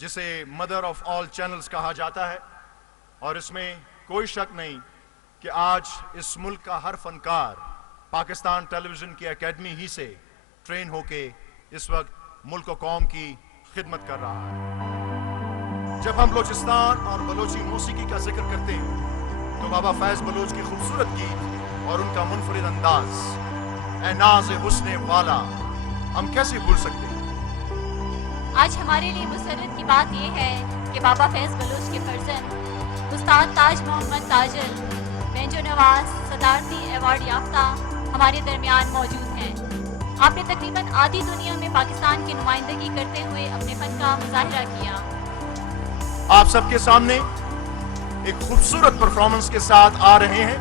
जिसे mother of all channels कहा जाता है, और इसमें कोई शक नहीं कि आज इस मुल्क का हर फनकार पाकिस्तान टेलीविजन की एकेडमी ही से ट्रेन होके इस वक्त मुल्क और कौम की खिदमत कर रहा है। जब हम बलोचिस्तान और बलोची मौसीकी का जिक्र करते हैं तो बाबा फैज बलोच की खूबसूरत गीत और उनका मुनफरिद अंदाज ए नाज़ हुस्ने वाला हम कैसे भूल सकते हैं। आज हमारे लिए मुसर्रत की बात यह है कि बाबा फैज बलोच के फर्जंद उस्ताद ताज मोहम्मद ताजल बेंजो नवाज सदारती अवार्ड याफ्ता हमारे दरमियान मौजूद हैं। आपने तकरीबन आधी दुनिया में पाकिस्तान की नुमाइंदगी करते हुए अपने फन का मुजाहिरा किया। आप सबके सामने एक खूबसूरत परफॉर्मेंस के साथ आ रहे हैं।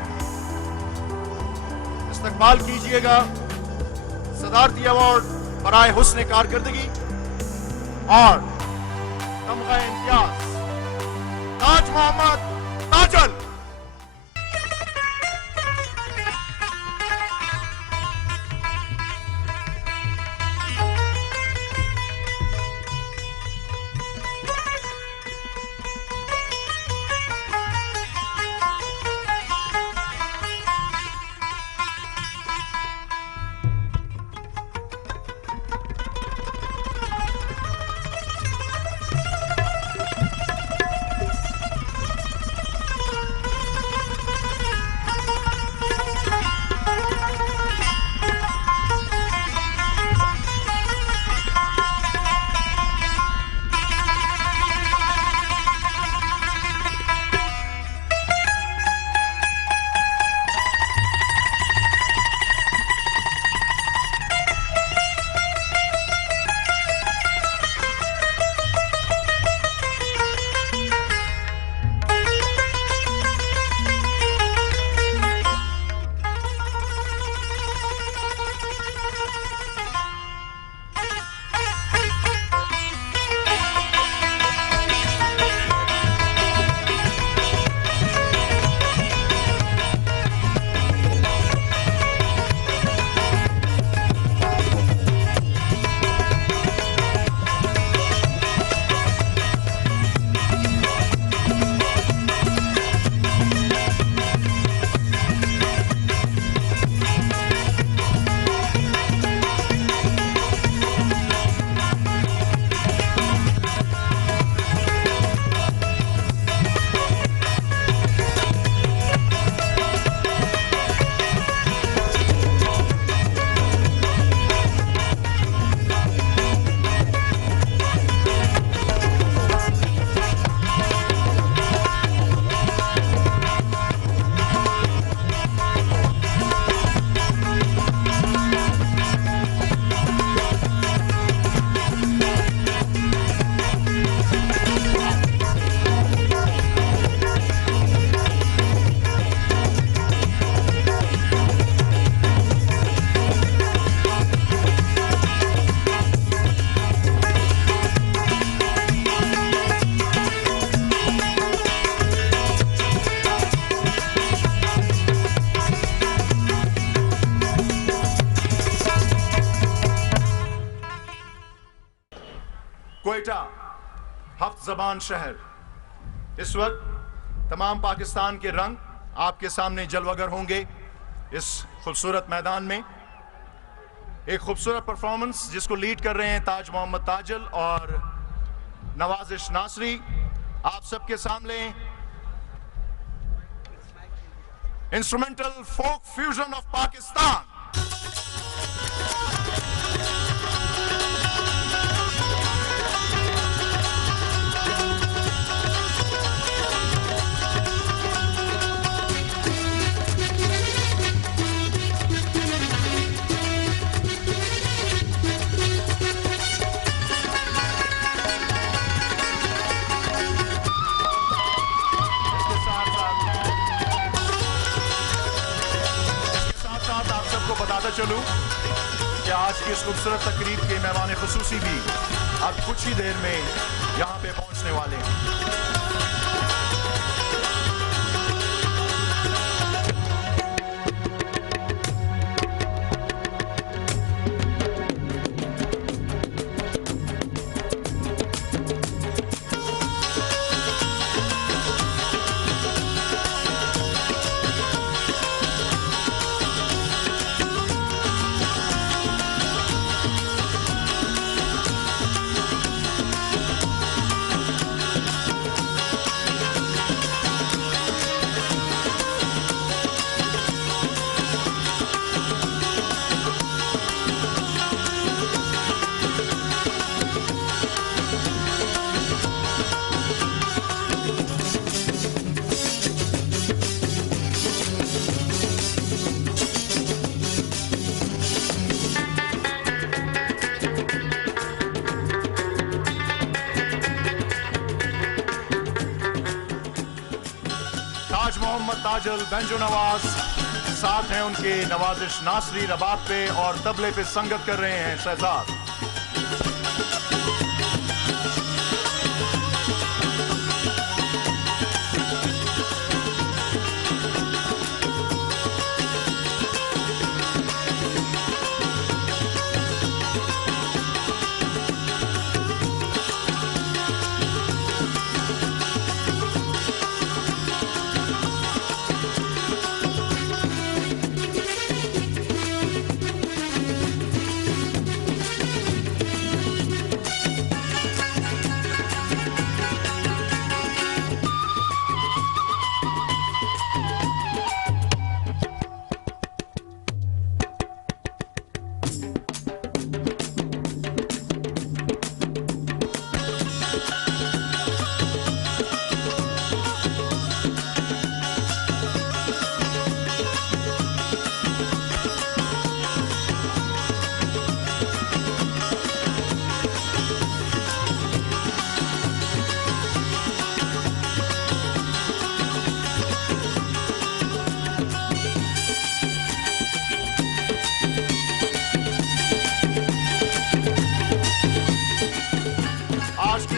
इस्तकबाल कीजिएगा सदारती अवार्ड बराए हुस्न कारकर्दगी और तमगा इम्तियाज ताज मोहम्मद ताजल। क्वेटा हफ्त ज़बान शहर, इस वक्त तमाम पाकिस्तान के रंग आपके सामने जलवागर होंगे। इस खूबसूरत मैदान में एक खूबसूरत परफॉर्मेंस जिसको लीड कर रहे हैं ताज मोहम्मद ताजल और नवाजिश नासरी। आप सबके सामने instrumental folk fusion of Pakistan. बताता चलूं कि आज की इस खूबसूरत तकरीब के मेहमान खुसूसी भी अब कुछ ही देर में यहाँ पे पहुँचने वाले हैं। मोहम्मद ताजल बेंजो नवाज, साथ हैं उनके नवाजिश नासरी रबाब पे और तबले पे संगत कर रहे हैं शहजाद।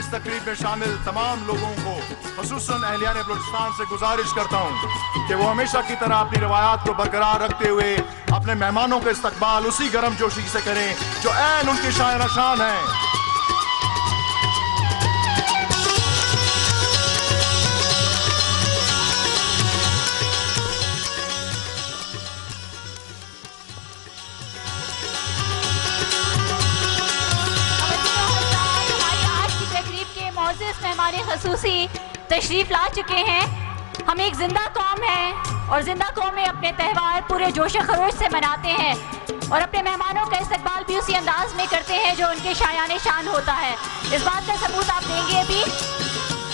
तकरीब में शामिल तमाम लोगों को खुसूसन अहलियाने बलूचिस्तान से गुजारिश करता हूं कि वो हमेशा की तरह अपनी रवायात को बरकरार रखते हुए अपने मेहमानों का इस्तकबाल उसी गर्मजोशी से करें जो ऐन उनकी शान शान है। खसूसी तशरीफ ला चुके हैं। हम एक जिंदा कौम हैं और जिंदा कौम में अपने त्यौहार पूरे जोश खरोश से मनाते हैं और अपने मेहमानों का इस्तकबाल भी उसी अंदाज में करते हैं जो उनके शायाने शान होता है। इस बात का सबूत आप देंगे अभी।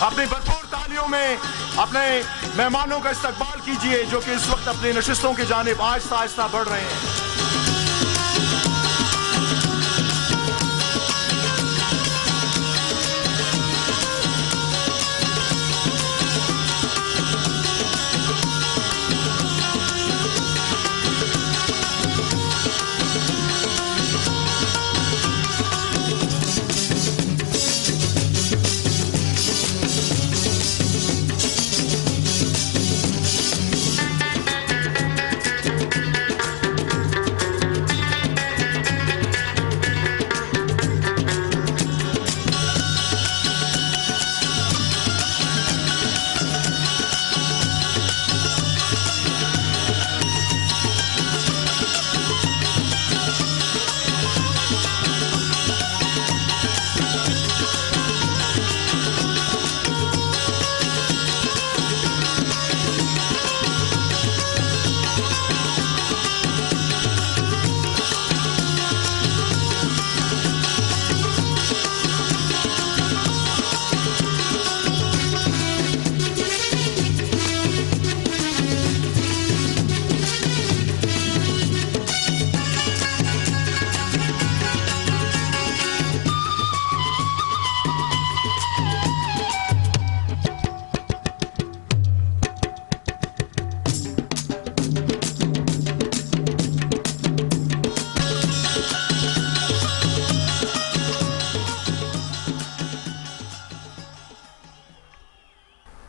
अपनी भरपूर तालियों में अपने मेहमानों का इस्तकबाल कीजिए जो कि इस वक्त अपनी नशिस्तों की जानिब आहिस्ता आहिस्ता बढ़ रहे हैं।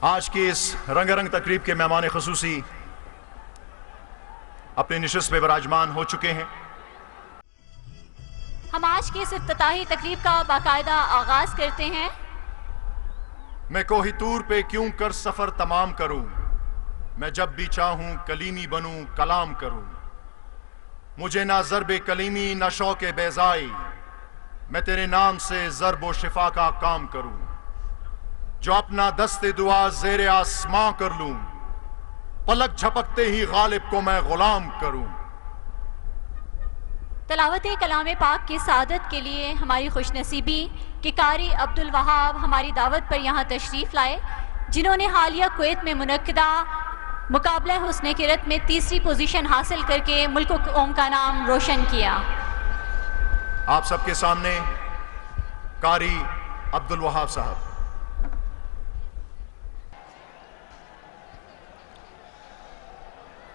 आज की इस रंगारंग तकरीब के मेहमान खसूसी अपनी निशिस्त पे विराजमान हो चुके हैं। हम आज की इस इफ्तिताही तकरीब का बाकायदा आगाज करते हैं। मैं कोहितूर पे क्यों कर सफर तमाम करूं, मैं जब भी चाहूं कलीमी बनूं कलाम करूं। मुझे ना ज़र्ब कलीमी ना शौक बेजाई, मैं तेरे नाम से ज़र्ब व शिफा का काम करूं। जो अपना दस्ते दुआ ज़ेरे आसमां कर लूं, पलक झपकते ही गालिब को मैं गुलाम करूं। तलावत कलाम पाक की सादत के लिए हमारी खुशनसीबी कि कारी अब्दुल वहाब हमारी दावत पर यहाँ तशरीफ़ लाए, जिन्होंने हालिया कुवैत में मुनक्किदा मुकाबला हुस्न किरत में तीसरी पोजीशन हासिल करके मुल्क कौम का नाम रोशन किया। आप सबके सामने कारी अब्दुल वहाब साहब।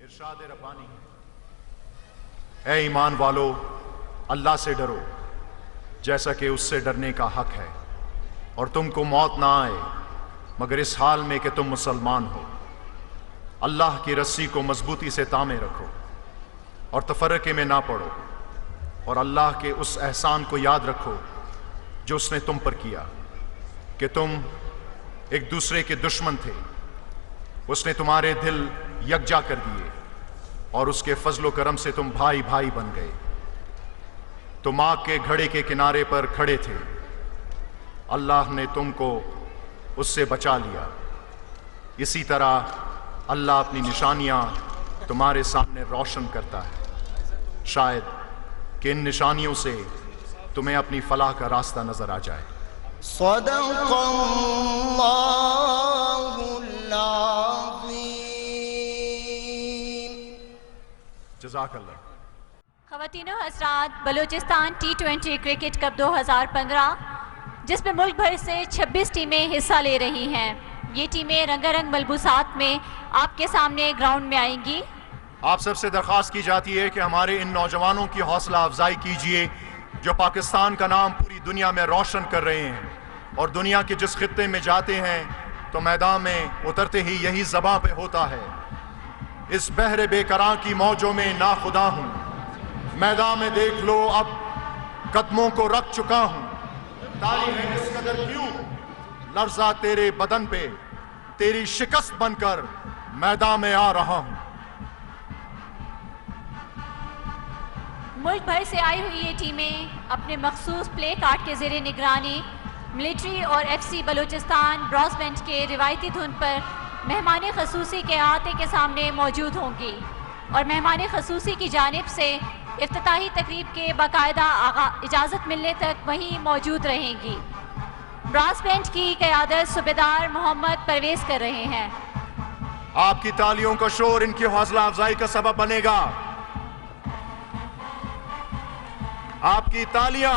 इरशाद रब्बानी है, ऐ ईमान वालो, अल्लाह से डरो जैसा कि उससे डरने का हक है, और तुमको मौत ना आए मगर इस हाल में कि तुम मुसलमान हो। अल्लाह की रस्सी को मजबूती से तामे रखो और तफर्रके में ना पड़ो, और अल्लाह के उस एहसान को याद रखो जो उसने तुम पर किया कि तुम एक दूसरे के दुश्मन थे। उसने तुम्हारे दिल यकजा कर दिए और उसके फजलो करम से तुम भाई भाई बन गए। तुम आग के घड़े के किनारे पर खड़े थे, अल्लाह ने तुमको उससे बचा लिया। इसी तरह अल्लाह अपनी निशानियां तुम्हारे सामने रोशन करता है, शायद कि इन निशानियों से तुम्हें अपनी फलाह का रास्ता नजर आ जाए। सदक़ल्लाहुल अज़ीम। जज़ाकल्लाह। ख़वातीनो हज़रात, बलूचिस्तान T20 क्रिकेट कप 2015 जिसमें मुल्क भर से 26 टीमें हिस्सा ले रही हैं। ये टीमें रंगारंग मलबूसात में आपके सामने ग्राउंड में आएंगी। आप सबसे दरख्वास्त की जाती है कि हमारे इन नौजवानों की हौसला अफजाई कीजिए जो पाकिस्तान का नाम पूरी दुनिया में रोशन कर रहे हैं, और दुनिया के जिस खित्ते में जाते हैं तो मैदान में उतरते ही यही ज़बां पे होता है, इस बहरे बेकरां की मौजों में ना खुदा हूँ, मैदान में देख लो अब कदमों को रख चुका हूँ। तारीख है किस कदर क्यों लर्जा तेरे बदन पे, तेरी शिकस्त बनकर मैदान में आ रहा हूँ। मुल्क भर से आई हुई ये टीमें अपने मखसूस प्ले कार्ड के ज़ेरे निगरानी मिलिट्री और FC बलूचिस्तान ब्रॉस बैंड के रिवायती धुन पर मेहमान खसूसी के अहाते के सामने मौजूद होंगी और मेहमान खसूसी की जानिब से इफ्तिताही तकरीब के बाकायदा इजाज़त मिलने तक वहीं मौजूद रहेंगी। ब्रास बैंड की क़यादत सूबेदार मोहम्मद परवेज़ कर रहे हैं। आपकी तालियों का शोर इनकी हौसला अफजाई का सबब बनेगा। आपकी तालियां,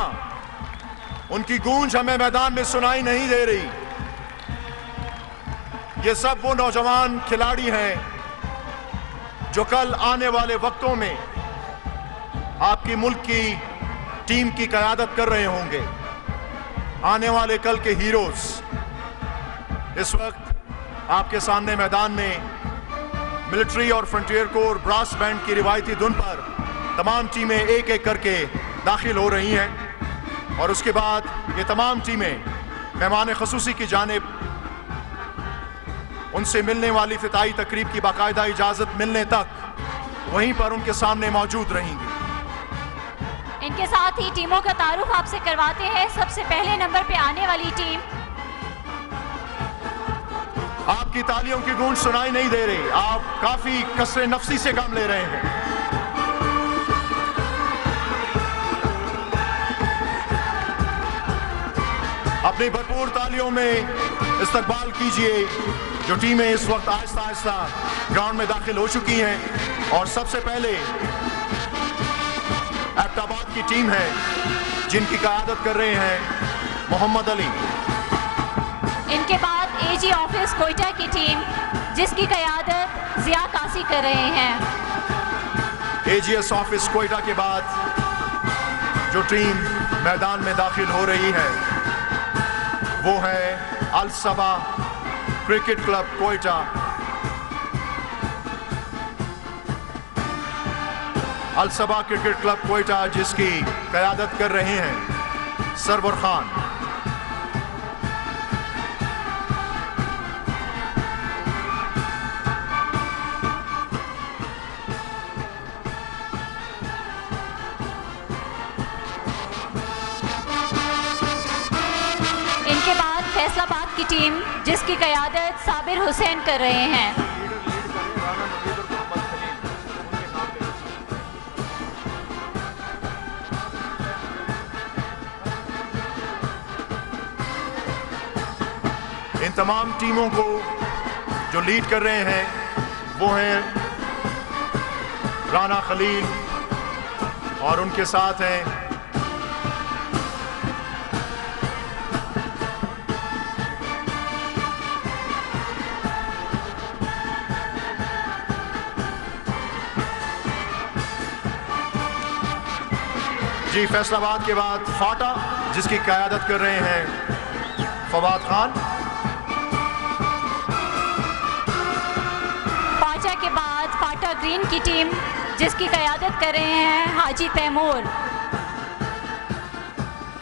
उनकी गूंज हमें मैदान में सुनाई नहीं दे रही। ये सब वो नौजवान खिलाड़ी हैं जो कल आने वाले वक्तों में आपकी मुल्क की टीम की क़यादत कर रहे होंगे। आने वाले कल के हीरोज इस वक्त आपके सामने मैदान में मिलिट्री और फ्रंटियर कोर ब्रास बैंड की रिवायती धुन पर तमाम टीमें एक एक करके दाखिल हो रही हैं और उसके बाद ये तमाम टीमें मेहमान खसूसी की जानिब उनसे मिलने वाली इफ्तिताई तकरीब की बाकायदा इजाज़त मिलने तक वहीं पर उनके सामने मौजूद रहेंगी। इनके साथ ही टीमों का तारुफ आपसे करवाते हैं। सबसे पहले नंबर पे आने वाली टीम। आपकी तालियों की गूंज सुनाई नहीं दे रही। आप काफी कसरे नफसी से काम ले रहे हैं। अपनी भरपूर तालियों में इस्तकबाल कीजिए जो टीमें इस वक्त आहिस्ता आहिस्ता ग्राउंड में दाखिल हो चुकी हैं। और सबसे पहले एबटाबाद की टीम है जिनकी क़यादत कर रहे हैं मोहम्मद अली। इनके बाद एजी ऑफिस कोयटा की टीम जिसकी क़यादत जिया कासी कर रहे हैं। एजीएस ऑफिस कोयटा के बाद जो टीम मैदान में दाखिल हो रही है वो है अल सबा क्रिकेट क्लब कोयटा। अल सबा क्रिकेट क्लब कोयटा जिसकी क़यादत कर रहे हैं सरवर खान। इनके बाद फैसलाबाद की टीम जिसकी क़यादत साबिर हुसैन कर रहे हैं। इन तमाम टीमों को जो लीड कर रहे हैं वो हैं राना खलील और उनके साथ हैं जी फैसलाबाद के बाद फाटा जिसकी क़यादत कर रहे हैं फवाद खान। पाचा के बाद फाटा ग्रीन की टीम जिसकी क़यादत कर रहे हैं हाजी तैमूर।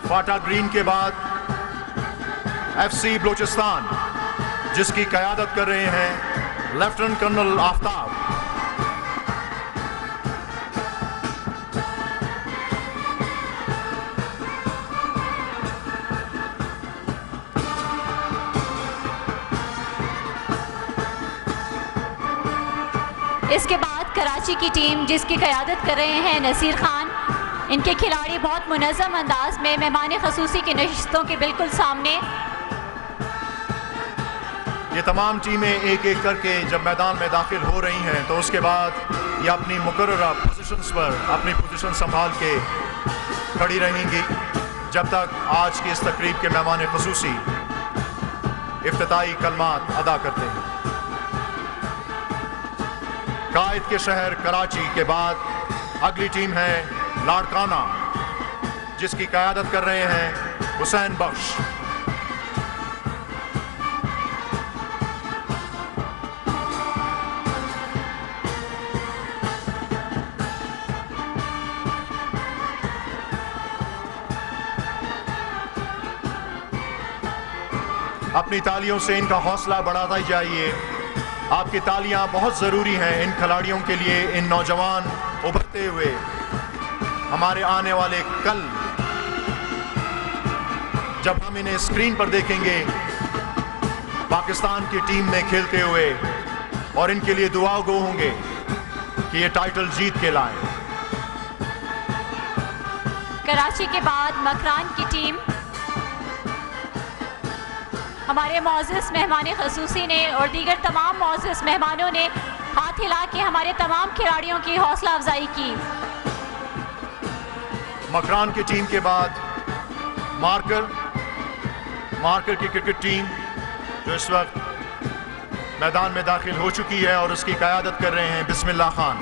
फाटा ग्रीन के बाद एफसी बलोचिस्तान जिसकी क़यादत कर रहे हैं लेफ्टिनेंट कर्नल आफ्ताब। इसके बाद कराची की टीम जिसकी क़यादत कर रहे हैं नसीर खान। इनके खिलाड़ी बहुत मुनज़्ज़म अंदाज में मेहमान खसूसी की नशिस्तों के बिल्कुल सामने। ये तमाम टीमें एक एक करके जब मैदान में दाखिल हो रही हैं तो उसके बाद ये अपनी मुकर्ररा पोजीशंस पर अपनी पोजीशन संभाल के खड़ी रहेंगी जब तक आज की इस तकरीब के मेहमान खसूसी इफ्तिताई कलमात अदा करते हैं। कायद के शहर कराची के बाद अगली टीम है लाड़काना जिसकी क़यादत कर रहे हैं हुसैन बख्श। अपनी तालियों से इनका हौसला बढ़ाता ही जाइए। आपकी तालियां बहुत ज़रूरी हैं इन खिलाड़ियों के लिए, इन नौजवान उभरते हुए हमारे आने वाले कल जब हम इन्हें स्क्रीन पर देखेंगे पाकिस्तान की टीम में खेलते हुए और इनके लिए दुआ गो होंगे कि ये टाइटल जीत के लाएं। कराची के बाद मकरान की टीम, हमारे मोअज़्ज़ज़ मेहमान ख़ुसूसी ने और दीगर तमाम मोअज़्ज़ज़ मेहमानों ने हाथ हिला के हमारे तमाम खिलाड़ियों की हौसला अफजाई की। मकरान की टीम के बाद मार्कर की क्रिकेट टीम जो इस वक्त मैदान में दाखिल हो चुकी है और उसकी क़यादत कर रहे हैं बिस्मिल्लाह खान।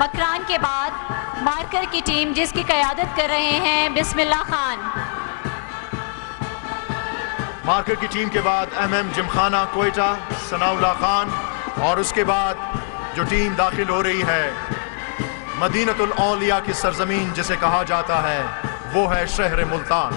मकरान के बाद मार्कर की टीम जिसकी क़यादत कर रहे हैं बिस्मिल्लाह खान। मार्कर की टीम के बाद MM जिमखाना कोयटा सनाउल्लाह खान, और उसके बाद जो टीम दाखिल हो रही है मदीनतुल औलिया की सरजमीन जिसे कहा जाता है वो है शहर मुल्तान।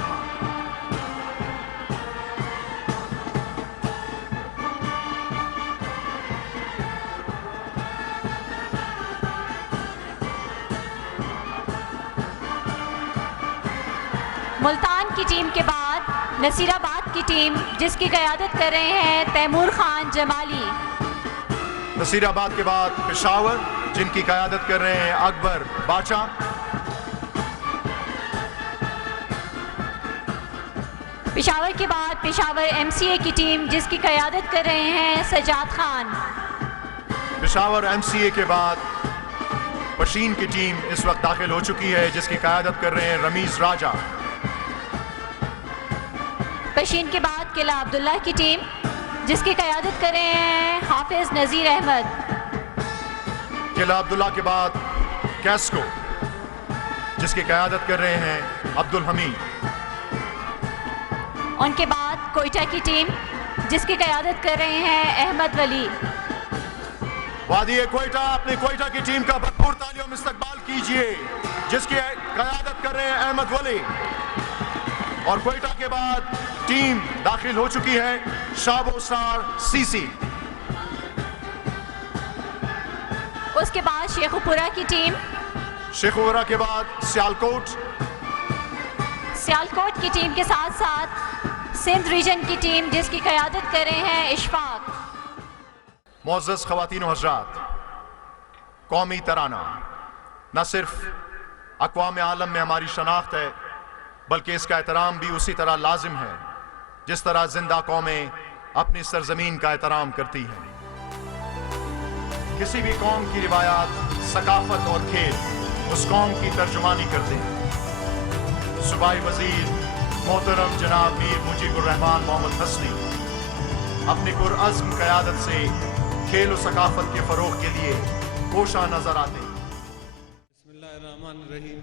मुल्तान की टीम के बाद नसीराबाद की टीम जिसकी क़यादत कर रहे हैं तैमूर खान जमाली। नसीराबाद के बाद पेशावर जिनकी क़यादत कर रहे हैं अकबर बाचा। पेशावर के बाद पेशावर MCA की टीम जिसकी क़यादत कर रहे हैं सजाद खान। पेशावर MCA के बाद पशीन की टीम इस वक्त दाखिल हो चुकी है जिसकी क़यादत कर रहे हैं रमीज राजा। पशीन के बाद किला अब्दुल्ला की टीम जिसकी क़यादत कर रहे हैं हाफिज नज़ीर अहमद। किला अब्दुल्ला के बाद कैस्को जिसकी क़यादत कर रहे हैं अब्दुल हमीद। उनके बाद कोयटा की टीम जिसकी क़यादत कर रहे हैं अहमद वली। वादी कोयटा, अपने कोयटा की टीम का भरपूर तालियों में इस्तकबाल कीजिए जिसकी क़यादत कर रहे हैं अहमद वली। और कोयटा के बाद टीम दाखिल हो चुकी है शाबो स्टार CC। उसके बाद शेखुपुरा की टीम, शेखुपुरा के बाद सियालकोट की टीम के साथ साथ सिंध रीजन की टीम जिसकी क़यादत कर रहे हैं इशफाक। मुअज़्ज़ज़ ख़वातीन व हज़रात, कौमी तराना न सिर्फ अक़वाम आलम में हमारी शनाख्त है बल्कि इसका एहतराम भी उसी तरह लाजिम है जिस तरह जिंदा कौमें अपनी सरजमीन का एहतराम करती हैं। किसी भी कौम की रिवायात, सकाफत और खेल उस कौम की तर्जुमानी करते हैं। सूबाई वजीर मोहतरम जनाब मीर मुजीबुर रहमान मोहम्मद हसनी अपनी पुरअज़्म क़यादत से खेल और सकाफत के फ़रोग़ के लिए कोशा नजर आते हैं। बिस्मिल्लाहिर्रहमानिर्रहीम।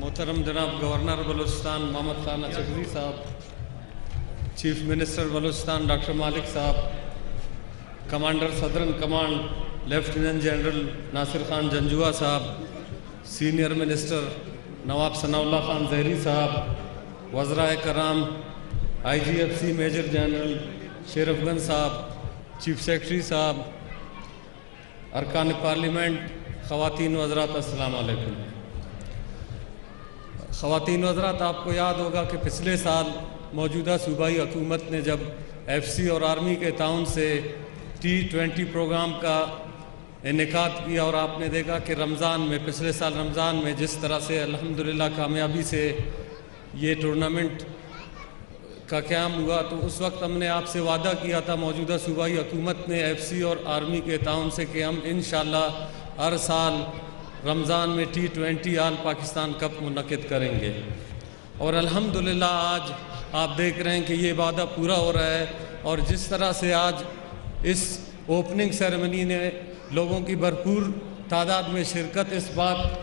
मोहतरम जनाब गवर्नर बलूचिस्तान मोहम्मद खान अचकज़ई साहब, chief minister Balochistan doctor Malik साहब, commander southern command lieutenant general Nasir Khan Janjua साहब, सीनियर मिनिस्टर नवाब सनाउल्लाह खान ज़हरी साहब, वज़राए कराम, IGFC मेजर जनरल शेरफगंज साहब, चीफ सेक्रेटरी साहब, अरकान पार्लियामेंट, ख़वातीन व हज़रात, अस्सलाम वालेकुम। ख़वातीन व हज़रात, आपको याद होगा कि पिछले साल मौजूदा सूबाई हुकूमत ने जब FC और आर्मी के ताउन से T20 प्रोग्राम का इनेकाद किया और आपने देखा कि रमज़ान में, पिछले साल रमज़ान में जिस तरह से अल्हम्दुलिल्लाह कामयाबी से ये टूर्नामेंट का क़याम हुआ, तो उस वक्त हमने आपसे वादा किया था मौजूदा सूबाई हुकूमत ने FC और आर्मी के ताउन से कि हम इंशाअल्लाह हर साल रमज़ान में T20 आल पाकिस्तान कप मुनक़िद करेंगे। और अल्हम्दुलिल्लाह आज आप देख रहे हैं कि ये वादा पूरा हो रहा है। और जिस तरह से आज इस ओपनिंग सेरेमनी ने लोगों की भरपूर तादाद में शिरकत इस बात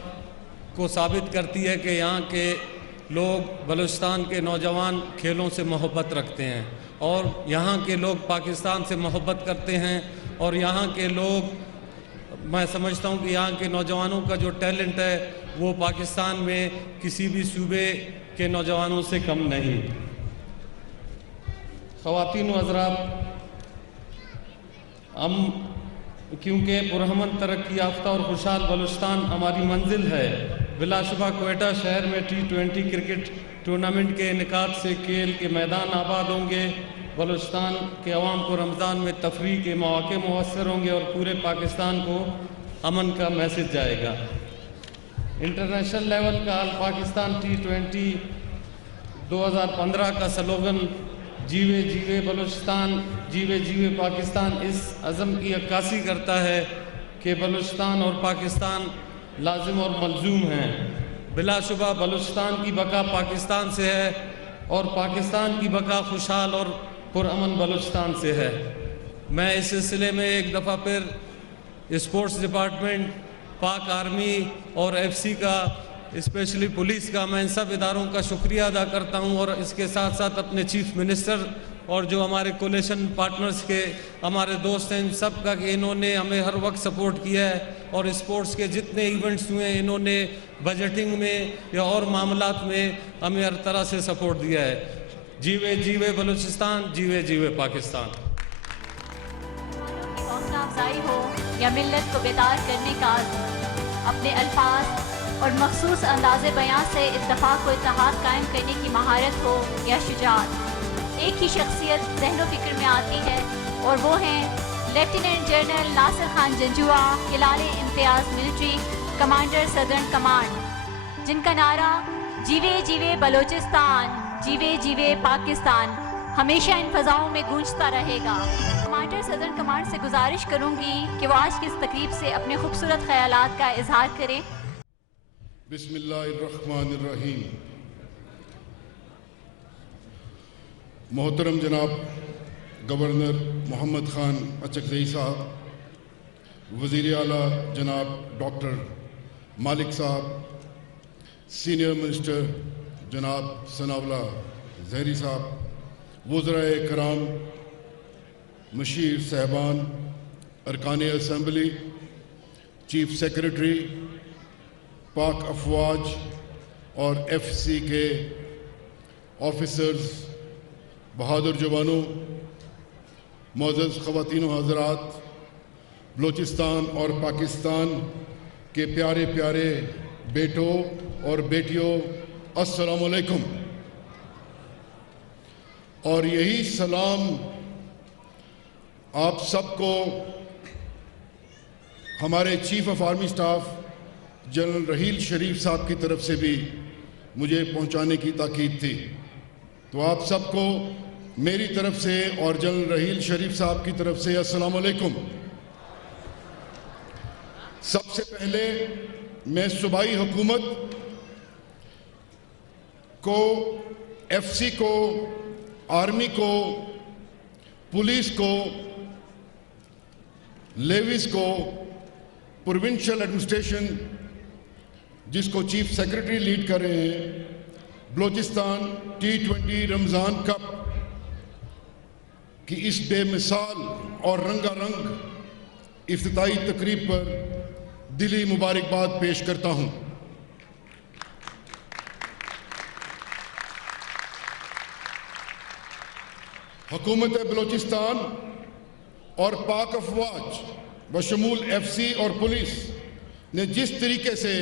को साबित करती है कि यहाँ के लोग, बलूचिस्तान के नौजवान खेलों से मोहब्बत रखते हैं और यहाँ के लोग पाकिस्तान से मोहब्बत करते हैं। और यहाँ के लोग, मैं समझता हूँ कि यहाँ के नौजवानों का जो टैलेंट है वो पाकिस्तान में किसी भी सूबे के नौजवानों से कम नहीं। ख़वातीन व हज़रात, हम क्योंकि पुरअमन तरक्की याफ्ता और खुशहाल बलूचिस्तान हमारी मंजिल है, बिलाशुबा क्वेटा शहर में T20 क्रिकेट टूर्नामेंट के इनेकाद से खेल के मैदान आबाद होंगे। बलूचिस्तान के अवाम को रमज़ान में तफरीह के मौके मुयस्सर होंगे और पूरे पाकिस्तान को अमन का मैसेज जाएगा। इंटरनेशनल लेवल का अल पाकिस्तान T20 2015 का स्लोगन जीवे जीवे बलूचिस्तान, जीवे जीवे पाकिस्तान इस अज़म की अक्कासी करता है कि बलूचिस्तान और पाकिस्तान लाजिम और मलजूम हैं। बिलाशुबा बलूचिस्तान की बका पाकिस्तान से है और पाकिस्तान की बका खुशहाल और पुरअमन बलूचिस्तान से है। मैं इस सिलसिले में एक दफ़ा फिर स्पोर्ट्स डिपार्टमेंट, पाक आर्मी और FC का, स्पेशली पुलिस का, मैं इन सब इदारों का शुक्रिया अदा करता हूं और इसके साथ साथ अपने चीफ मिनिस्टर और जो हमारे कोलेशन पार्टनर्स के हमारे दोस्त हैं, इन सब का कि इन्होंने हमें हर वक्त सपोर्ट किया है और स्पोर्ट्स के जितने इवेंट्स हुए हैं इन्होंने बजटिंग में या और मामलात में हमें हर तरह से सपोर्ट दिया है। जीवे जीवे बलूचिस्तान, जीवे जीवे पाकिस्तान। हौसला अफजाई हो या मिल्लत को बेदार करने का अपने अल्फाज और मखसूस अंदाज़े बयां से इत्तफाक व इत्तेहाद कायम करने की महारत हो या शुजाअत, एक ही शख्सियत ज़हन व फिक्र में आती है और वो हैं लेफ्टिनेंट जनरल नासिर खान जंजुआ, हिलाल इम्तियाज़ मिलिट्री कमांडर सदर्न कमांड, जिनका नारा जीवे जीवे बलूचिस्तान, जीवे जीवे पाकिस्तान हमेशा इन फ़ज़ाओं में गूंजता रहेगा। कमांडर सदर्न कमांड से गुजारिश करूँगी कि वो आज की इस तकरीब से अपने खूबसूरत ख्यालात का इजहार करें। बिस्मिल्लाहिर्रहमानिर्रहीम। मोहतरम जनाब गवर्नर मोहम्मद खान अचकज़ई साहब, वज़ीर आला जनाब डॉक्टर मालिक साहब, सीनियर मिनिस्टर जनाब सनाउल्लाह ज़हरी साहब, वज़राए कराम, मशीर साहबान, अरकान असम्बली, चीफ सेक्रेटरी, पाक अफवाज और FC के ऑफिसर्स, बहादुर जवानों, मोअज़्ज़ज़ ख़वातीन व हज़रात, बलूचिस्तान और पाकिस्तान के प्यारे प्यारे बेटों और बेटियों, अस्सलामु अलैकुम। और यही सलाम आप सबको हमारे chief of army staff general Raheel Sharif साहब की तरफ से भी मुझे पहुंचाने की ताकीद थी। तो आप सबको मेरी तरफ से और जनरल रहील शरीफ साहब की तरफ से अस्सलाम वालेकुम। सबसे पहले मैं सूबाई हुकूमत को, FC को, आर्मी को, पुलिस को, लेविस को, प्रोविंशियल एडमिनिस्ट्रेशन जिसको चीफ सेक्रेटरी लीड कर रहे हैं, बलूचिस्तान T20 रमज़ान कप की इस बेमिसाल और रंगारंग इफ्तिताई तकरीब पर दिली मुबारकबाद पेश करता हूं। हुकूमत बलूचिस्तान और पाक अफवाज बशमूल FC और पुलिस ने जिस तरीके से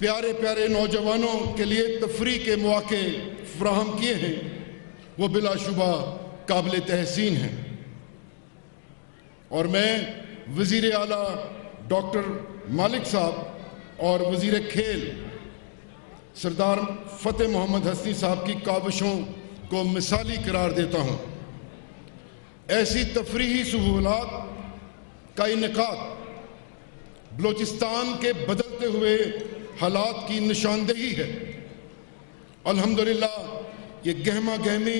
प्यारे प्यारे नौजवानों के लिए तफरीह के मौके फराहम किए हैं, वो बिलाशुबा काबिल तहसीन हैं। और मैं वज़ीर आला डॉक्टर मालिक साहब और वज़ीर खेल सरदार फ़तेह मोहम्मद हसनी साहब की काविशों को मिसाली करार देता हूँ। ऐसी तफरीही सहूलत का इनेकाद बलूचिस्तान के बदलते हुए हालात की निशानदेही है। अल्हम्दुलिल्लाह ये गहमा गहमी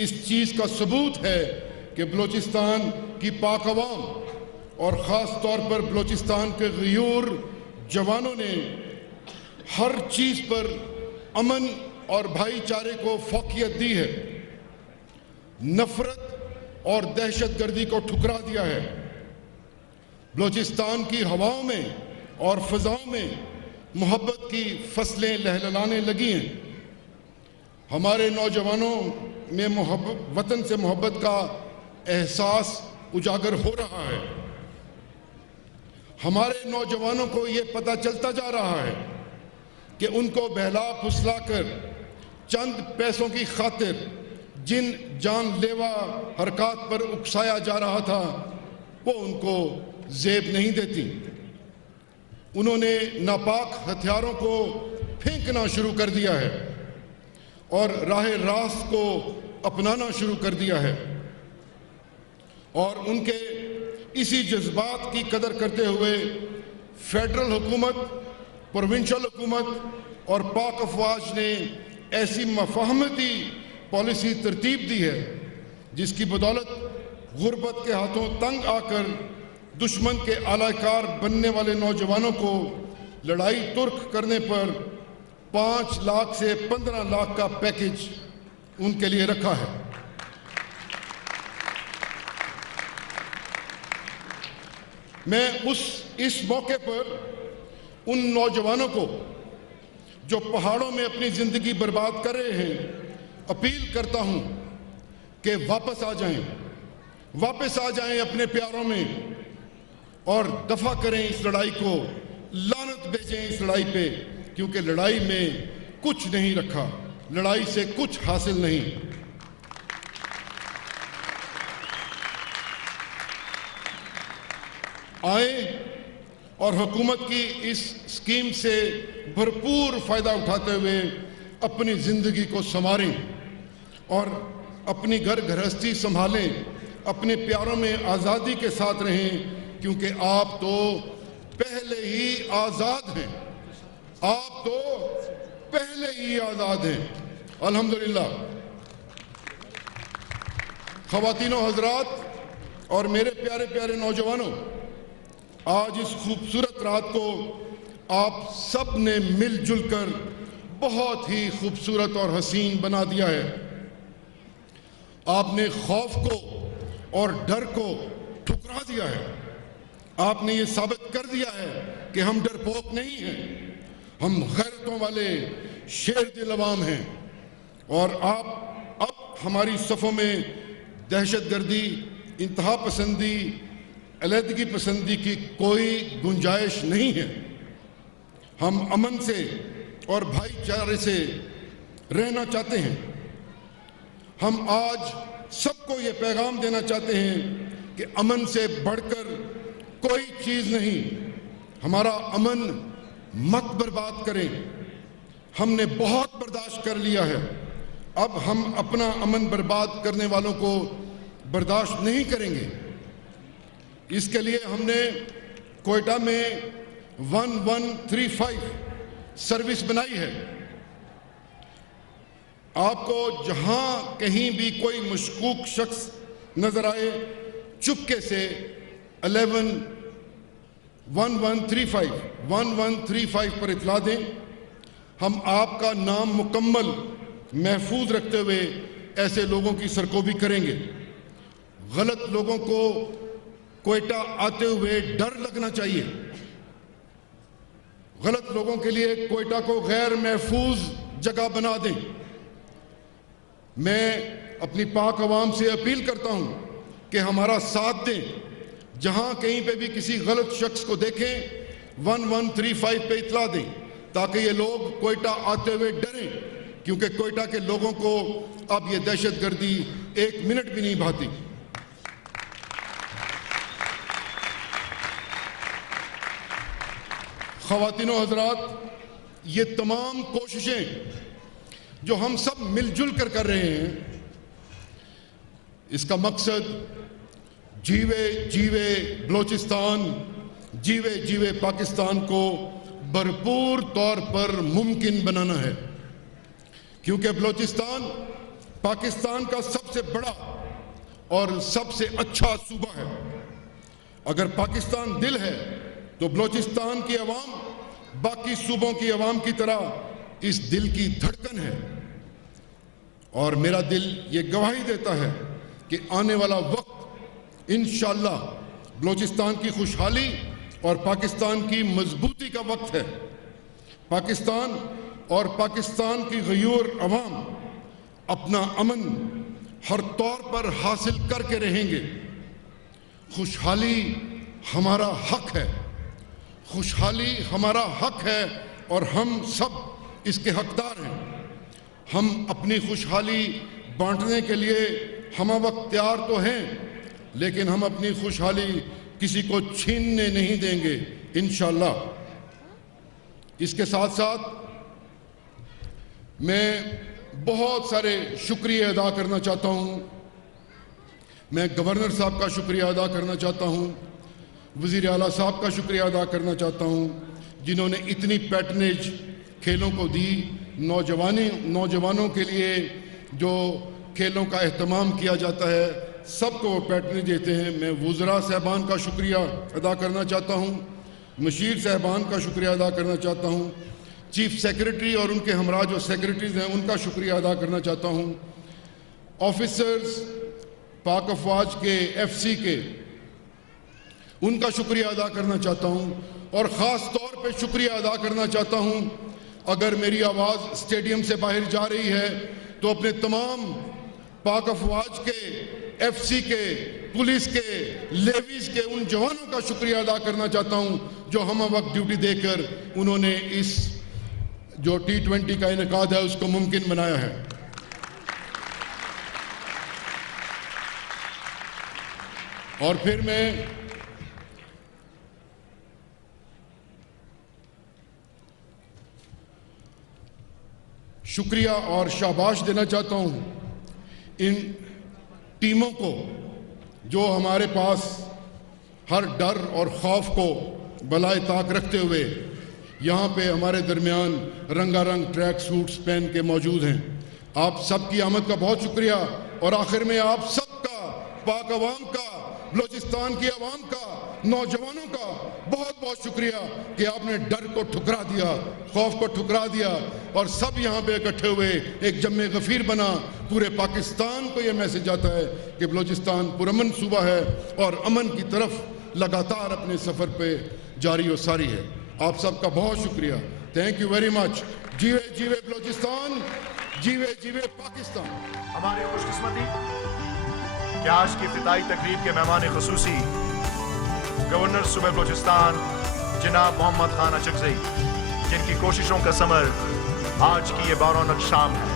इस चीज़ का सबूत है कि बलूचिस्तान की पाक अवाम और ख़ास तौर पर बलूचिस्तान के गयूर जवानों ने हर चीज़ पर अमन और भाईचारे को फ़ौक़ियत दी है, नफ़रत और दहशतगर्दी को ठुकरा दिया है। बलूचिस्तान की हवाओं में और फ़िज़ाओं में मोहब्बत की फसलें लहलहाने लगी हैं। हमारे नौजवानों में वतन से मोहब्बत का एहसास उजागर हो रहा है। हमारे नौजवानों को ये पता चलता जा रहा है कि उनको बहला फुसलाकर चंद पैसों की खातिर जिन जानलेवा हरकत पर उकसाया जा रहा था वो उनको जेब नहीं देती। उन्होंने नापाक हथियारों को फेंकना शुरू कर दिया है और राह रास्त को अपनाना शुरू कर दिया है, और उनके इसी जज्बात की कदर करते हुए फेडरल हुकूमत, प्रोविंशियल हुकूमत और पाक अफवाज ने ऐसी मफाहमती पॉलिसी तरतीब दी है जिसकी बदौलत गुर्बत के हाथों तंग आकर दुश्मन के आलाकार बनने वाले नौजवानों को लड़ाई तुर्क करने पर 5 लाख से 15 लाख का पैकेज उनके लिए रखा है। मैं इस मौके पर उन नौजवानों को जो पहाड़ों में अपनी जिंदगी बर्बाद कर रहे हैं अपील करता हूं कि वापस आ जाएं अपने प्यारों में और दफा करें इस लड़ाई को, लानत भेजें इस लड़ाई पे, क्योंकि लड़ाई में कुछ नहीं रखा, लड़ाई से कुछ हासिल नहीं। आए और हुकूमत की इस स्कीम से भरपूर फायदा उठाते हुए अपनी जिंदगी को संवारें और अपनी घर गृहस्थी संभालें, अपने प्यारों में आज़ादी के साथ रहें, क्योंकि आप तो पहले ही आज़ाद हैं, आप तो पहले ही आज़ाद हैं। अल्हम्दुलिल्लाह। ख़वातीनो हज़रात और मेरे प्यारे प्यारे नौजवानों, आज इस खूबसूरत रात को आप सब ने मिलजुल कर बहुत ही खूबसूरत और हसीन बना दिया है। आपने खौफ को और डर को ठुकरा दिया है। आपने ये साबित कर दिया है कि हम डरपोक नहीं हैं, हम गैरतों वाले शेर दिल अवाम हैं। और आप अब हमारी सफ़ों में दहशतगर्दी, इंतहा पसंदी, अलहदगी पसंदी की कोई गुंजाइश नहीं है। हम अमन से और भाईचारे से रहना चाहते हैं। हम आज सबको ये पैगाम देना चाहते हैं कि अमन से बढ़कर कोई चीज़ नहीं। हमारा अमन मत बर्बाद करें। हमने बहुत बर्दाश्त कर लिया है, अब हम अपना अमन बर्बाद करने वालों को बर्दाश्त नहीं करेंगे। इसके लिए हमने कोयटा में 1135 सर्विस बनाई है। आपको जहां कहीं भी कोई मशकूक शख्स नजर आए, चुपके से 1135 पर इतला दें। हम आपका नाम मुकम्मल महफूज रखते हुए ऐसे लोगों की सरकोबी करेंगे। गलत लोगों को कोयटा आते हुए डर लगना चाहिए। गलत लोगों के लिए कोयटा को गैर महफूज जगह बना दें। मैं अपनी पाक अवाम से अपील करता हूं कि हमारा साथ दें। जहां कहीं पे भी किसी गलत शख्स को देखें, 1135 पे इतला दें, ताकि ये लोग कोयटा आते हुए डरें, क्योंकि कोयटा के लोगों को अब ये दहशतगर्दी 1 मिनट भी नहीं भाती। ख़वातीनो हज़रात, ये तमाम कोशिशें जो हम सब मिलजुल कर रहे हैं, इसका मकसद जीवे जीवे बलोचिस्तान, जीवे जीवे पाकिस्तान को भरपूर तौर पर मुमकिन बनाना है। क्योंकि बलोचिस्तान पाकिस्तान का सबसे बड़ा और सबसे अच्छा सूबा है। अगर पाकिस्तान दिल है तो बलोचिस्तान की अवाम बाकी सूबों की अवाम की तरह इस दिल की धड़कन है। और मेरा दिल ये गवाही देता है कि आने वाला वक्त इंशाअल्लाह बलोचिस्तान की खुशहाली और पाकिस्तान की मजबूती का वक्त है। पाकिस्तान और पाकिस्तान की गयूर अवाम अपना अमन हर तौर पर हासिल करके रहेंगे। खुशहाली हमारा हक है, खुशहाली हमारा हक है और हम सब इसके हकदार हैं। हम अपनी खुशहाली बांटने के लिए हम वक्त तैयार तो हैं, लेकिन हम अपनी खुशहाली किसी को छीनने नहीं देंगे इंशाअल्लाह। इसके साथ साथ मैं बहुत सारे शुक्रिया अदा करना चाहता हूं। मैं गवर्नर साहब का शुक्रिया अदा करना चाहता हूं, वज़ीर आला साहब का शुक्रिया अदा करना चाहता हूं, जिन्होंने इतनी पैटर्नेज खेलों को दी। नौजवानों के लिए जो खेलों का एहतमाम किया जाता है, सबको वो पैटर्नेज देते हैं। मैं वुज़रा साहबान का शुक्रिया अदा करना चाहता हूं, मशीर साहबान का शुक्रिया अदा करना चाहता हूं, चीफ सेक्रेटरी और उनके हमरा जो सेक्रेटरीज हैं उनका शुक्रिया अदा करना चाहता हूं, ऑफिसर्स पाक अफवाज के, FC के, उनका शुक्रिया अदा करना चाहता हूं और ख़ास तौर पे शुक्रिया अदा करना चाहता हूं, अगर मेरी आवाज़ स्टेडियम से बाहर जा रही है तो अपने तमाम पाक अफवाज के, FC के, पुलिस के, लेवीज के उन जवानों का शुक्रिया अदा करना चाहता हूं जो हम वक्त ड्यूटी देकर उन्होंने इस जो T20 का इनेकाद है उसको मुमकिन बनाया है। और फिर मैं शुक्रिया और शाबाश देना चाहता हूं इन टीमों को जो हमारे पास हर डर और खौफ को बलाए ताक रखते हुए यहाँ पे हमारे दरमियान रंगारंग ट्रैक सूट्स पहन के मौजूद हैं। आप सबकी आमद का बहुत शुक्रिया और आखिर में आप सबका, पाक अवाम का, बलूचिस्तान की अवाम का, नौजवानों का बहुत बहुत शुक्रिया कि आपने डर को ठुकरा दिया, खौफ को ठुकरा दिया और सब यहाँ पे इकट्ठे हुए एक जम्मे गफीर बना। पूरे पाकिस्तान को ये मैसेज आता है कि बलूचिस्तान पुरअमन सूबा है और अमन की तरफ लगातार अपने सफ़र पे जारी और सारी है। आप सबका बहुत शुक्रिया, थैंक यू वेरी मच। जीवे जीवे बलूचिस्तान, जीवे जीवे पाकिस्तान। हमारी खुशकिस्मती कि आज की इफ्तिताई तकरीब के मेहमान खुसूसी गवर्नर सूबे बलूचिस्तान जनाब मोहम्मद खान अचकज़ई, जिनकी कोशिशों का समर आज की ये बारौनक शाम है।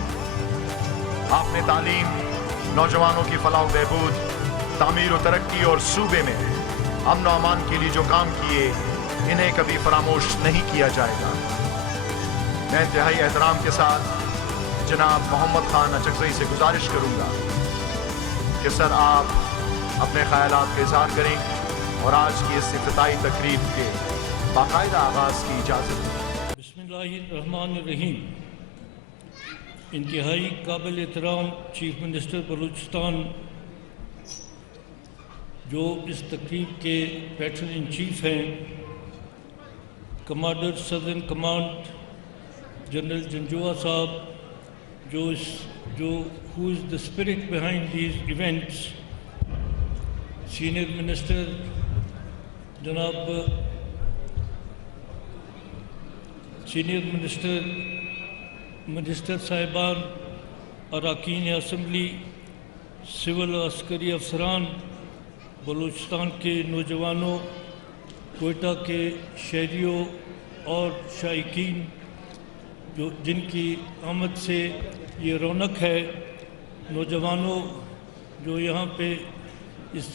आपने तालीम, नौजवानों की फलाह व बहबूद, तामीर व तरक्की और सूबे में अमन व अमान के लिए जो काम किए, इन्हें कभी फरामोश नहीं किया जाएगा। मैं इंतहाई एहतराम के साथ जनाब मोहम्मद खान अचकज़ई से गुजारिश करूँगा कि सर आप अपने ख़यालात का इज़हार करें और आज की इस इफ्तिताई तकरीब के बाकायदा आगाज़ की इजाज़त दें। बिस्मिल्लाहिर्रहमानिर्रहीम। इंतहाई काबिल एहतराम चीफ मिनिस्टर बलूचिस्तान जो इस तकरीब के पैटर्न इन चीफ हैं, commander southern command general Janjua साहब, जो who is the spirit behind these events, senior minister जनाब मिनिस्टर साहिबान, अरकान असम्बली, सिविल और अस्करी अफसरान, बलूचिस्तान के नौजवानों, कोयटा के शहरियों और शायकीन जो जिनकी आमद से ये रौनक है, नौजवानों जो यहाँ पे इस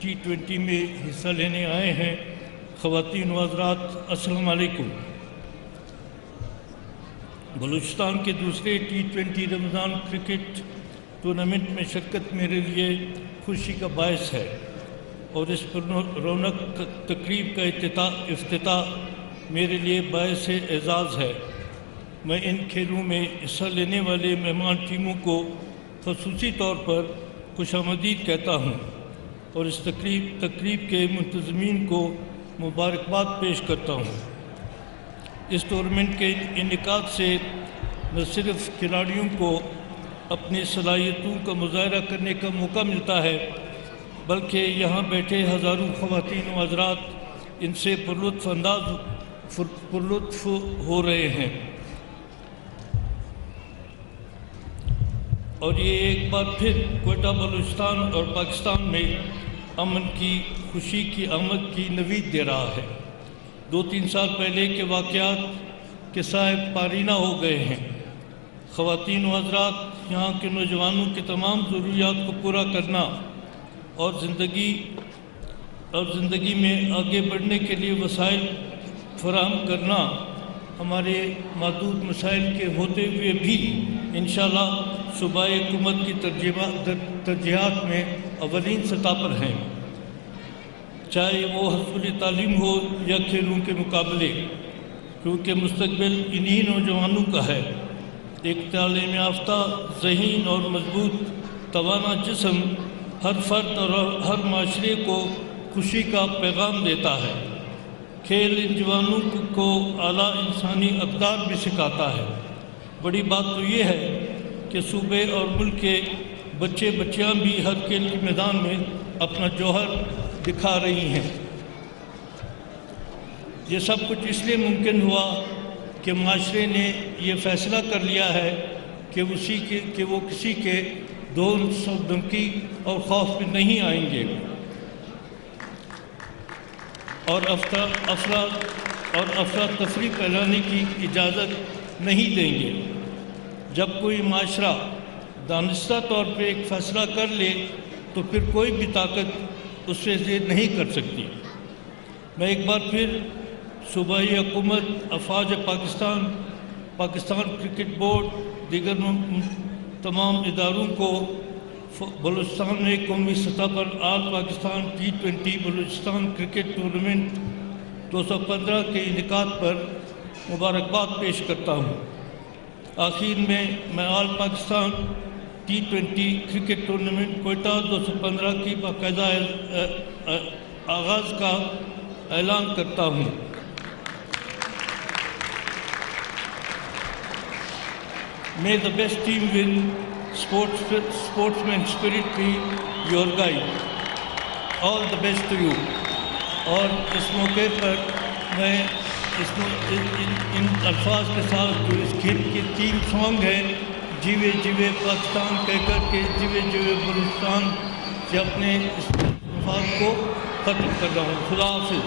T20 में हिस्सा लेने आए हैं, ख़वातीन व हज़रात, अस्सलाम वालेकुम। बलूचिस्तान के दूसरे T20 रमज़ान क्रिकेट टूर्नामेंट में शिरकत मेरे लिए खुशी का बायस है और इस रौनक तकरीब का इफ्तिताह मेरे लिए बायस एज़ाज़ है। मैं इन खेलों में हिस्सा लेने वाले मेहमान टीमों को ख़ुसूसी तौर पर खुशामदीद कहता हूँ और इस तकरीब के मुंतज़मीन को मुबारकबाद पेश करता हूँ। इस टूर्नामेंट के इनेकाद से न सिर्फ खिलाड़ियों को अपनी सलाहियतों का मुज़ाहरा करने का मौका मिलता है, बल्कि यहाँ बैठे हज़ारों ख़वातीन व हज़रात इनसे पुरलुत्फ़ हो रहे हैं। और ये एक बार फिर कोयटा बलूचिस्तान और पाकिस्तान में अमन की खुशी की आमद की नवीद दे रहा है। 2-3 साल पहले के वाक़यात के साहिब पारीना हो गए हैं। ख़वातीन व हज़रात, यहाँ के नौजवानों की तमाम ज़रूरियात को पूरा करना और ज़िंदगी में आगे बढ़ने के लिए वसाइल फराहम करना हमारे महदूद मसाइल के होते हुए भी इंशाअल्लाह सूबाई हुकूमत की तरजीहात में अवलीन सतह पर हैं, चाहे वो हसूल तालीम हो या खेलों के मुकाबले, क्योंकि मुस्तकबिल इन्हीं नौजवानों का है। एक तालीम याफ्ता, ज़हीन और मजबूत तवाना जिस्म हर फर्द और हर माशरे को खुशी का पैगाम देता है। खेल इन जवानों को आला इंसानी अक़दार भी सिखाता है। बड़ी बात तो ये है कि सूबे और मुल्क के बच्चे बच्चियाँ भी हर खेल के मैदान में अपना जौहर दिखा रही हैं। ये सब कुछ इसलिए मुमकिन हुआ कि माशरे ने ये फ़ैसला कर लिया है कि वो किसी के धमकी और खौफ में नहीं आएंगे और अफरा तफरी फैलाने की इजाज़त नहीं देंगे। जब कोई माशरा दानिस्ता तौर पे एक फ़ैसला कर ले तो फिर कोई भी ताकत उससे ज़ेद नहीं कर सकती। मैं एक बार फिर सूबाई हुकूमत, अफवाज पाकिस्तान क्रिकेट बोर्ड, दीगर तमाम इदारों को बलूचिस्तान में कौमी सतह पर all Pakistan T20 Balochistan cricket tournament 215 के इनेकाद पर मुबारकबाद पेश करता हूँ। आखिर में मैं all Pakistan T20 cricket tournament Quetta 215 की बाकायदा आगाज़ का ऐलान करता हूँ। May the best team win, sportsman spirit be your guide. All the best to you. और इस मौके पर मैं इन अल्फाज के साथ जो इस खेल के 3 सॉन्ग हैं, जीवे जीवे पाकिस्तान कहकर के जीवे जीवे बलूचिस्तान से अपने इस अल्फाज को ख़त्म कर रहा हूँ। खुदा हाफ़िज़।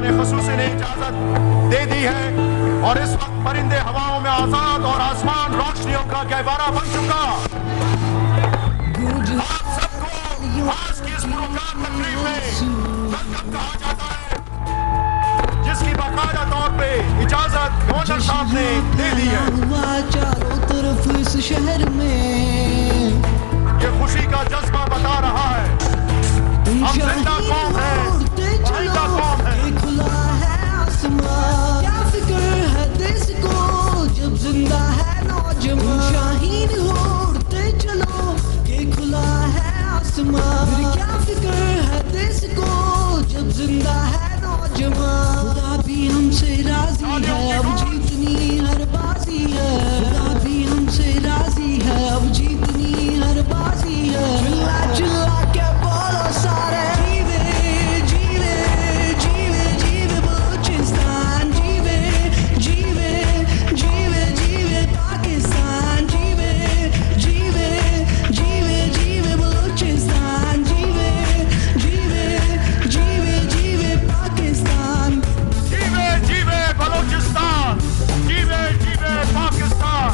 ख़ुसूसी ने इजाज़त दे दी है और इस वक्त परिंदे हवाओं में आज़ाद और आसमान रोशनियों का गहवारा बन चुका। आप सबको आज की इस मुबारक तकरीब में वेलकम कहा जाता है, जिसकी बाकायदा तौर पे इजाज़त गवर्नर साहब ने दे दी है। चारों तरफ इस शहर में ये खुशी का जज्बा बता रहा है हम जिंदा कौम हैं, जिंदा कौम है। खुला है आसमान, क्या फिक्र है देश को जब जिंदा है नौजवान। शाहीन हो उड़ते चलो कि खुला है आसमान, फिर क्या फिक्र है देश को जब जिंदा है नौजवान। खुदा भी हमसे राजी है, अब जीतनी हर बाजी है। खुदा भी हमसे राजी है, अब जीतनी हर बाजी है। चिल्ला चिल्ला के बोलो सारे, जीवे जीवे जीवे जीवे बलूचिस्तान, जीवे जीवे जीवे जीवे पाकिस्तान, जीवे जीवे जीवे जीवे बलूचिस्तान, जीवे जीवे जीवे जीवे पाकिस्तान। जीवे जीवे बलूचिस्तान, जीवे जीवे पाकिस्तान।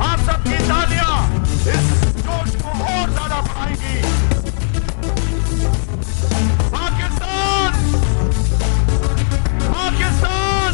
आप सबकी तालियां इस जोश को और ज्यादा बढ़ाएंगी। पाकिस्तान, पाकिस्तान,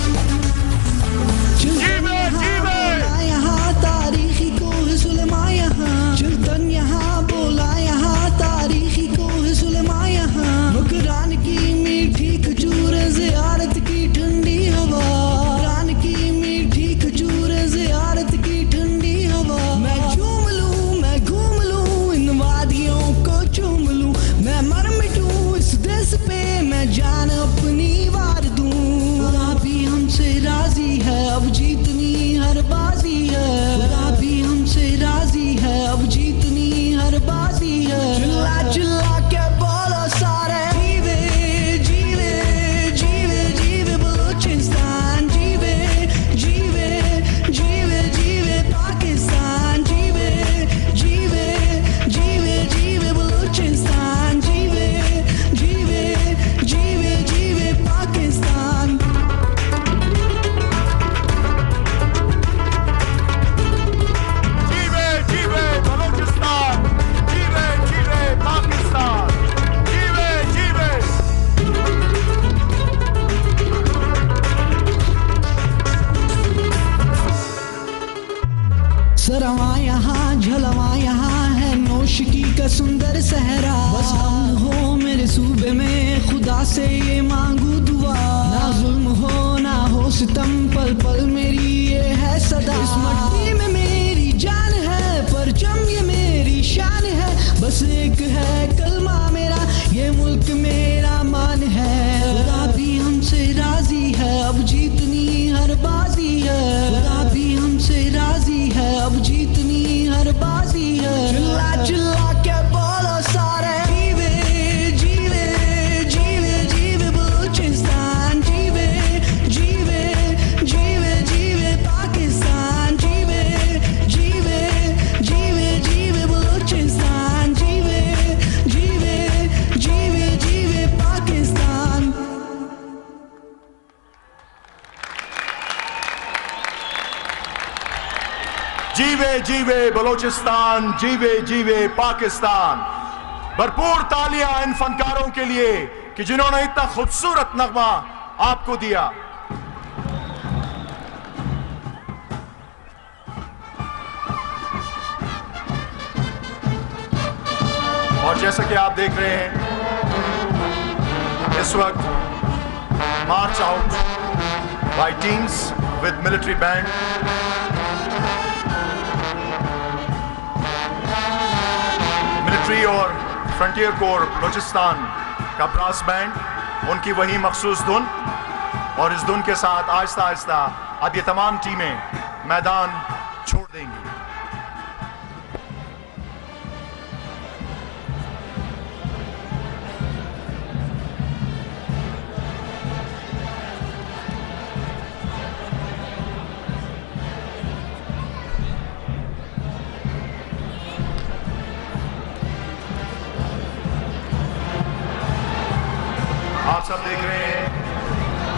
जीवे जीवे। यहाँ तारीखी को है सुलेमा, यहाँ चिल्तन यहाँ बोला, यहाँ तारीखी को है सुलेमा। यहाँ मुकरान की मीठी खजूर, ज़ियारत की ठंडी हवा, मुकरान की मीठी खजूर, ज़ियारत की ठंडी हवा। मैं झूम लूँ, मैं घूम लूँ, इन वादियों को चूम लूँ। मैं मर मिटूँ इस देश पे, मैं जान अपनी वार दूँ। खुदा भी हमसे राजी है, अब जीतनी हर बाजी है। खुदा भी हमसे राजी है, अब जीतनी हर बाजी है। चिल्ला चिल्ला के बोलो सारे, जीवे जीवे जीवे जीवे बलूचिस्तान, जीवे जीवे जीवे जीवे पाकिस्तान। सरवा यहाँ झलवा यहाँ है नौशिकी का सुंदर सहरा, बस अमन हो मेरे सूबे में खुदा से ये मांगू दुआ, ना जुल्म हो ना हो सितम पल पल मेरी ये है सदा। इस मट्टी में मेरी जान है परचम ये मेरी शान है, बस एक है कलमा मेरा ये मुल्क मेरा मान है। खुदा भी हमसे राजी है अब जीतनी हर बाजी है, खुदा भी हमसे राजी है अब जीतनी हर बाजी है। चिल्ला चिल्ला के बोलो सारे जीवे जीवे जीवे जीवे बलूचिस्तान, जीवे जीवे जीवे जीवे पाकिस्तान, जीवे जीवे जीवे जीवे बलूचिस्तान, जीवे जीवे जीवे जीवे पाकिस्तान। जीवे जीवे बलोचिस्तान, जीवे जीवे पाकिस्तान। भरपूर तालियां इन फनकारों के लिए कि जिन्होंने इतना खूबसूरत नगमा आपको दिया। और जैसा कि आप देख रहे हैं इस वक्त march out by teams with military band, military और फ्रंटियर कोर बलूचिस्तान का ब्रास बैंड, उनकी वही मखसूस धुन, और इस धुन के साथ आहिस्ता आहिस्ता अब ये तमाम टीमें मैदान छोड़ देंगी। आप सब देख रहे हैं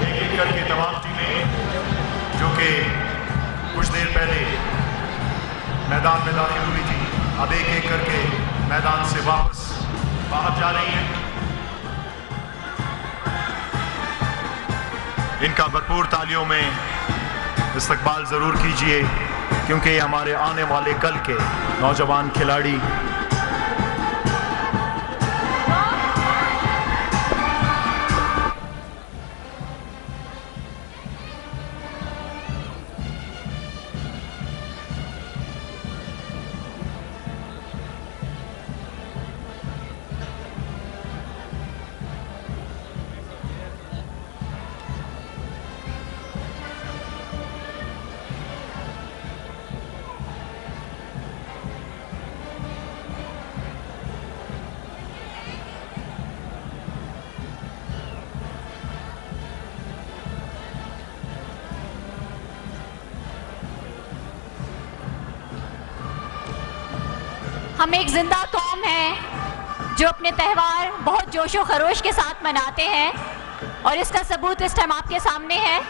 एक एक करके तमाम टीमें जो कि कुछ देर पहले मैदान में दाखिल हुई थी, अब एक एक करके मैदान से वापस बाहर जा रही हैं। इनका भरपूर तालियों में इस्तकबाल जरूर कीजिए क्योंकि ये हमारे आने वाले कल के नौजवान खिलाड़ी हम एक जिंदा कौम है जो अपने त्यौहार बहुत जोशो खरोश के साथ मनाते हैं और इसका सबूत इस टाइम आपके सामने है।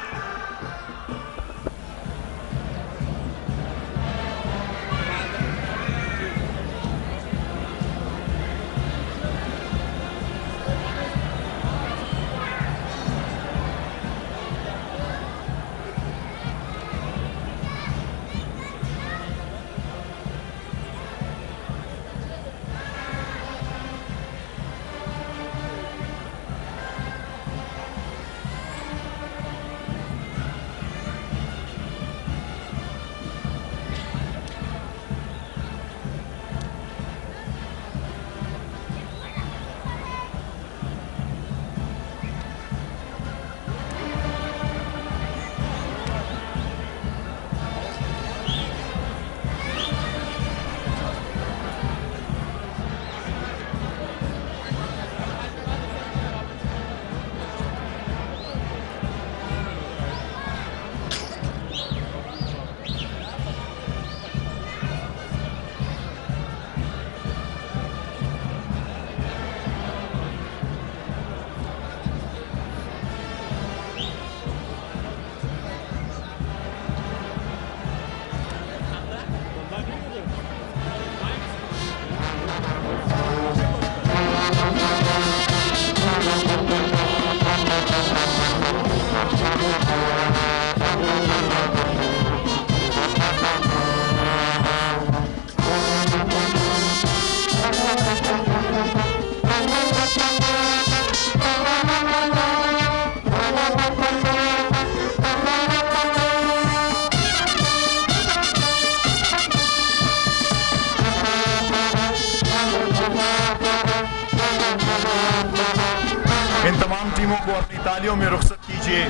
टीमों को अपनी तालियों में रुखसत कीजिए।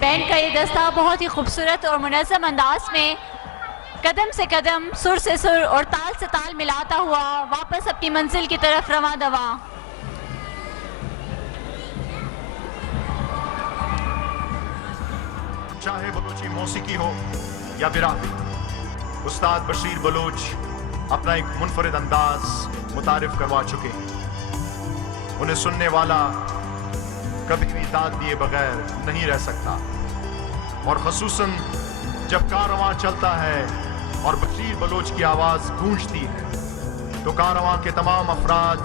बैंड का ये दस्ता बहुत ही खूबसूरत और मुनज़्ज़म अंदाज में कदम से कदम, सुर से सुर और ताल से ताल मिलाता हुआ वापस अपनी मंजिल की तरफ रवां दवा। चाहे बलूची मौसीकी हो या बिरादरी, उस्ताद बशीर बलूच अपना एक मुनफरिद अंदाज मुतारिफ करवा चुके हैं। उन्हें सुनने वाला कभी भी दाद दिए बगैर नहीं रह सकता, और खसूसन जब कारवां चलता है और बशीर बलोच की आवाज गूंजती है तो कारवां के तमाम अफराद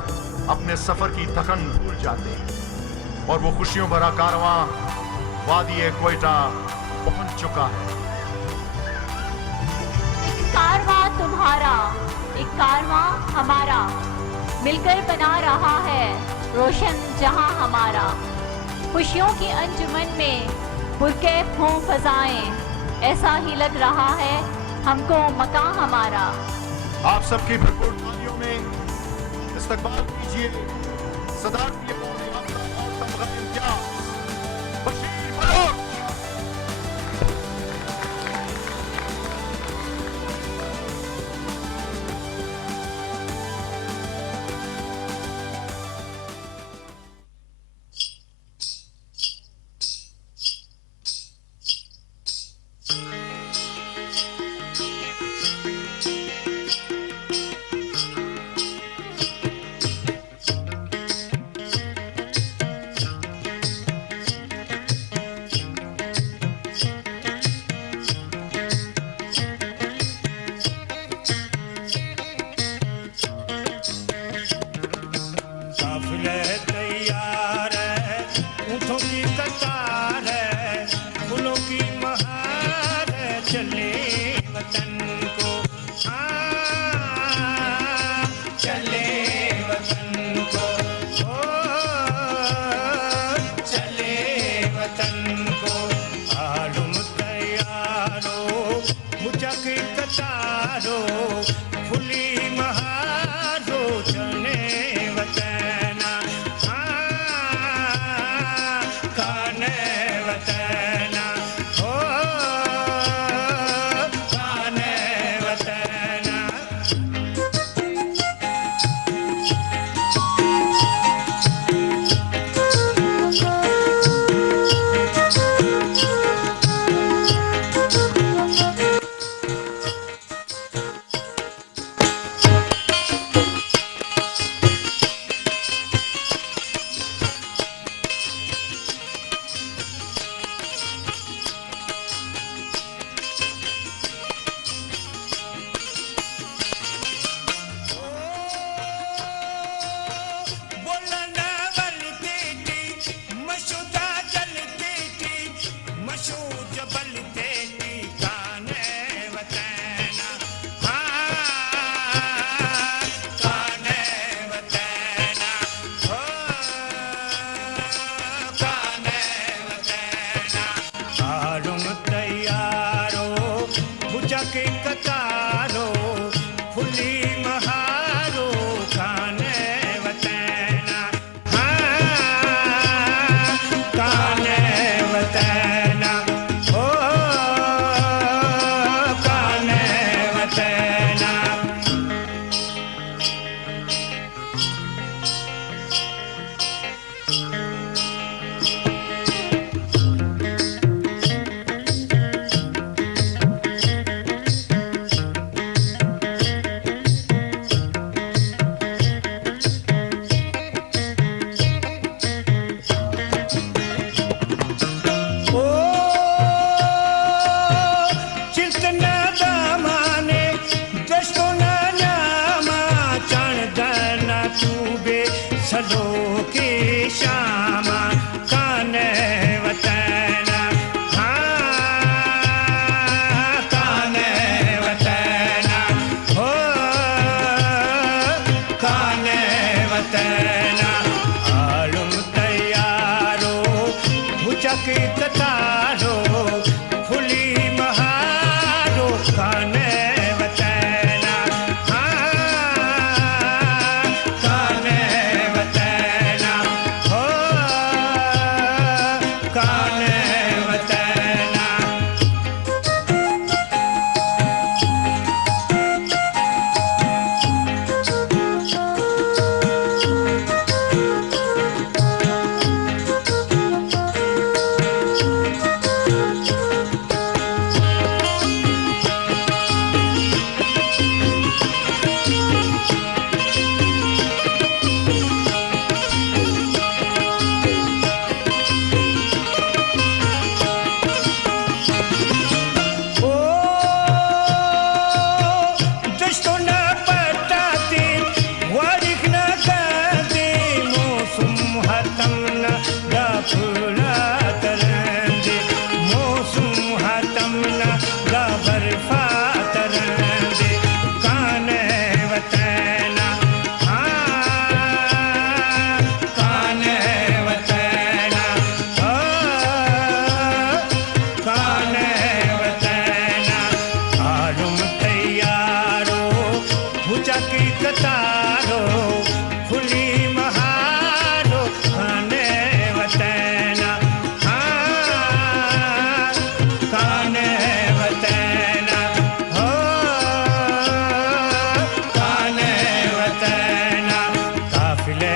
अपने सफर की थकन भूल जाते हैं और वो खुशियों भरा कारवां वादी क्वेटा पहुंच चुका है। एक कारवां तुम्हारा, एक कारवां हमारा, मिलकर बना रहा है रोशन जहां हमारा। खुशियों की अंजुमन में पुरकैफ हों फज़ाएं, ऐसा ही लग रहा है हमको मकान हमारा। आप सबकी भरपूर तालियों में इस्तकबाल कीजिए सदारती और तमगा इम्तियाज बशीर बलोच। सालों की शाम काने वतना हाँ काने वतना हो काने वतना आलम तैयारो भुचक कतारो खुली महारो काने वतना हाँ काने वतना हो काने वतना कतारो खुली महारो काने वतना हाँ काने वतना हो काने वतना काफिले